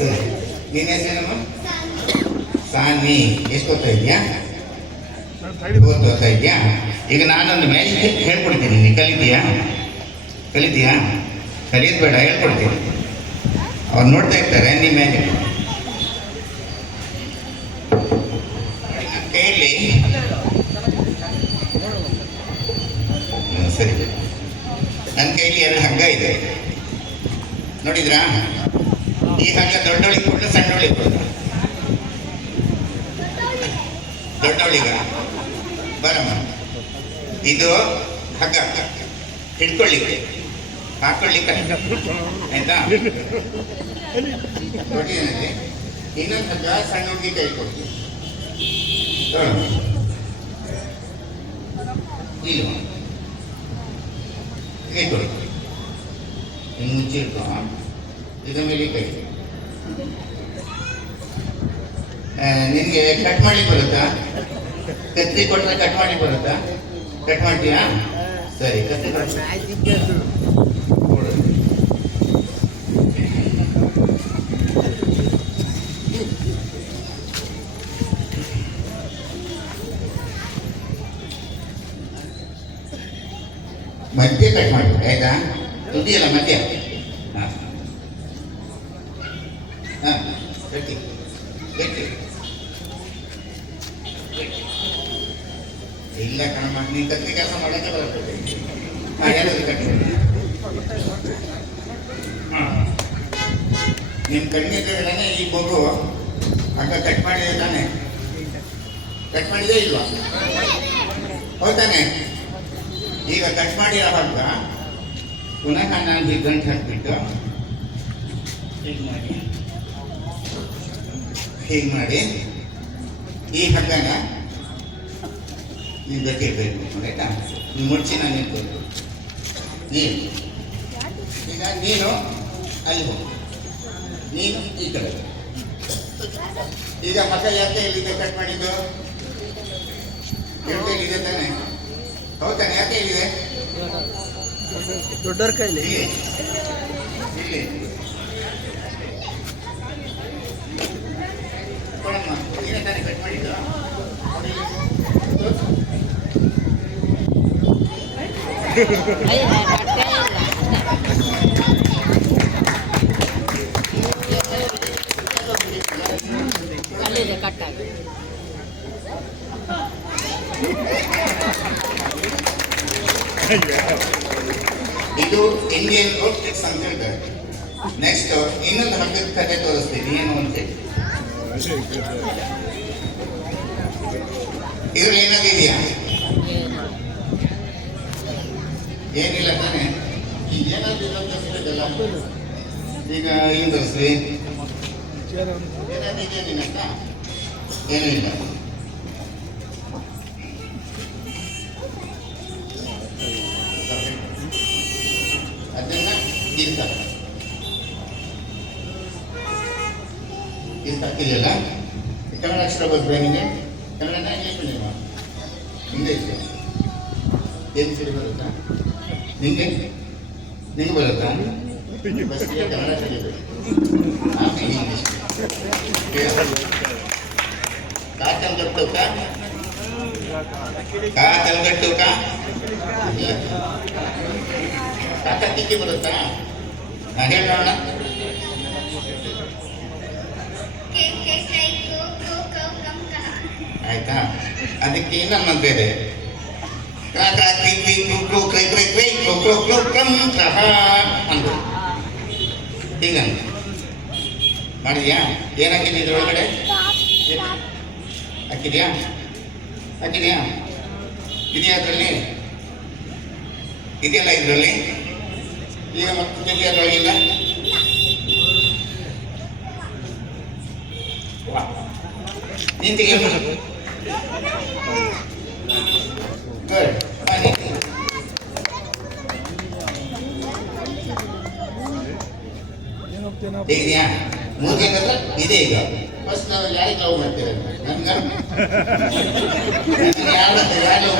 ಸರಿ. ನಿನ್ನ ಹೆಸರೇನಮ್ಮ ಸಾನ್ವಿ. ಎಷ್ಟು ಓದ್ತಾ ಇದೆಯಾ ಓದ್ತಾ ಇದೆಯಾ ಈಗ ನಾನೊಂದು ಮ್ಯಾಜಿಕ್ ಹೇಳ್ಕೊಡ್ತೀನಿ. ನೀನು ಕಲಿತೀಯಾ? ಕಲಿತೀಯಾ? ಕಲಿಯೋದು ಬೇಡ ಹೇಳ್ಕೊಡ್ತೀನಿ. ಅವ್ರು ನೋಡ್ತಾ ಇರ್ತಾರೆ ನಿಮ್ಮ ಮ್ಯಾಜಿಕ್ ಕೈಯಲ್ಲಿ ಸರಿ. ನನ್ನ ಕೈಯಲ್ಲಿ ಎರಡು ಹಗ್ಗ ಇದೆ. ನೋಡಿದ್ರಾ? ಈ ಹಂಗ ದೊಡ್ಡವಳಿಗೆ ಕೊಡಲು ಸಣ್ಣವಳಿಗೆ ಕೊಡ ದೊಡ್ಡವಳಿಗ ಬರಮ್ಮ. ಇದು ಹಗ್ಗ ಹಿಡ್ಕೊಳ್ಳಿಕ್ಕೆ ಹಾಕೊಳ್ಳಿಕ್ಕೆ ಆಯ್ತಾ? ಕೊಟ್ಟಿದ್ದೇನೆ ಇನ್ನೊಂದು ಹಗ್ಗ ಸಣ್ಣ ಹುಡುಗಿ ಕೈ ಕೊಡ್ತೀವಿ. ಇಲ್ಲ ಕೈ ಕೊಡ್ತೀವಿ ಮುಂಚೆ ಮುಚ್ಚಿರ್ಕೊ ಇದ್ರ ಮೇಲೆ ಕೈ ನಿನ್ಗೆ ಕಟ್ ಮಾಡಿ ಬರುತ್ತಾ? ಕತ್ತಿ ಕೊಟ್ಟರೆ ಕಟ್ ಮಾಡಿ ಬರುತ್ತಾ? ಕಟ್ ಮಾಡ್ತೀಯಾ? ಸರಿ ಕತ್ತಿ. ಮಧ್ಯೆ ಕಟ್ ಮಾಡಿ ಆಯ್ತಾ? ತುದಿಯಲ್ಲ ಮಧ್ಯ ಹಾಂ ಹಾಂ. ಇಲ್ಲ ಕಣಮ್ಮ, ನೀನು ಕತ್ತಿ ಕೆಲಸ ಮಾಡೋಕ್ಕೆ ಬರ್ತದೆ ಹಾಂ ಕಣ್ಣಿದ್ರೆ ಹಾಂ. ನಿಮ್ಮ ಈ ಮಗು ಹಂಗ ಕಟ್ ಮಾಡಿದೆ ತಾನೆ? ಕಟ್ ಮಾಡಿದೆ ಇಲ್ವಾ? ಹೌದಾನೆ ಈಗ ಕಟ್ ಮಾಡಿರೋ ಹಗ್ಗ ಪುನಃ ನಾನು ಈ ಗಂಟು ಹಾಕ್ಬಿಟ್ಟು ಮಾಡಿ. ಹೀಗೆ ಮಾಡಿ? ಈ ಹಗ್ಗನ ನೀವು ಗಟ್ಟಿ ಬೇಕು ಆಯ್ತಾ? ನೀವು ಮುಡ್ಚಿ ನಾನು ನಿಂತು ನೀನು. ಈಗ ನೀನು ಅಲ್ಲಿ ಹೋಗು. ನೀನು ಈ ಕಡೆ ಈಗ ಮಗ ಯಾಕೆ ಇಲ್ಲಿದೆ ಕಟ್ ಮಾಡಿದ್ದು? ಎಲ್ಲಿ ಇಲ್ಲಿದೆ ತಾನೆ? ಹೌದಾನೆ ಯಾಕೆ ಇಲ್ಲಿದೆ? ದೊಡ್ಡವ್ರ ಕೈಲಿ. ಇಲ್ಲಿ. ಅಲ್ಲಿದೆ ಕಟ್ಟಾಗಿ ಇದು ಇಂಡಿಯನ್ ಔಟ್ಫಿಟ್ಸ್ ಅಂತ ಹೇಳ್ತಾರೆ ನೆಕ್ಸ್ಟ್ ಇನ್ನೊಂದು ಹಗ್ಗದ ಕತೆ ತೋರಿಸ್ತೀನಿ ಏನು ಅಂತ ಹೇಳಿ ಇದ್ರಲ್ಲಿ ಏನಾದ್ರು ಇದೆಯಾ ಏನಿಲ್ಲ ತಾನೆ ಈಗ ಏನಾದ್ರು ಇಲ್ಲ ಅಂತ ಸಿಗುತ್ತಲ್ಲ ಈಗ ಇಂದರ್ಸ್ರಿ ಏನಾದ್ರು ಇದೆಯಾ ನಿನ್ನ ಹತ್ರ ಏನೂ ಇಲ್ಲ ಅದನ್ನ ಇರ್ತಾರೆ ಇದು ಹಾಕಿದೆಯಲ್ಲ ಕನ್ನಡ ಅಕ್ಷರ ಬರ್ತದೆ ನಿಮಗೆ ಕನ್ನಡನ ಇಂಗ್ಲೀಷ್ ಮೀಡಿಯಮ ಇಂಗ್ಲೀಷ್ ಏನು ಸರಿ ಬರುತ್ತಾ ನಿಮಗೆ ನಿಂಗೆ ಬರುತ್ತಾ ಬಸ್ಸಿಗೆ ಕನ್ನಡ ಕಲಿಬೇಕು ಆಮೇಲೆ ಇಂಗ್ಲೀಷ್ ಕಾ ತಲಗಟ್ಟು ಕಾ ಕಾ ತಲಗಟ್ಟು ಕಾ ಇಲ್ಲ ಕಾಕ ತಿಕ್ಕಿ ಬರುತ್ತಾ ನಾ ಹೇಳೋಣ ಆಯ್ತಾ? ಅದಕ್ಕೆ ಬೇರೆ? ಕಾಕ ತಿಕ್ಕಿ ಕುಕ್ಕು ಕ್ರೈ ಕ್ರೈ ಕ್ರೈ ಕುಕ್ಕು ಕುಕ್ಕಂ ಕಹ ಅಂತ ಹೀಗಂತ ಮಾಡಿದ್ಯಾ? ಏನು ಹಾಕಿದ್ದೆ ಇದ್ರೊಳಗಡೆ? ಹಾಕಿದ್ಯಾ? ಹಾಕಿದ್ಯಾ? ಇದೆಯಾ ಅದರಲ್ಲಿ? ಇದೆಯಲ್ಲ ಇದರಲ್ಲಿ? ಈಗ ಮತ್ತೆ ತಿಂಡಿ ಅದರೊಳಗಿಲ್ಲ ನೀನು ತೆಗಿದ್ಯಾ? ಹಂಗಂದ್ರೆ ಇದೆ ಈಗ. ಫಸ್ಟ್ ನಾವು ಯಾರಿಗೆ ಲವ್ ಮಾಡ್ತೀರ? ನನ್ಗ ಯಾರು ಯಾರು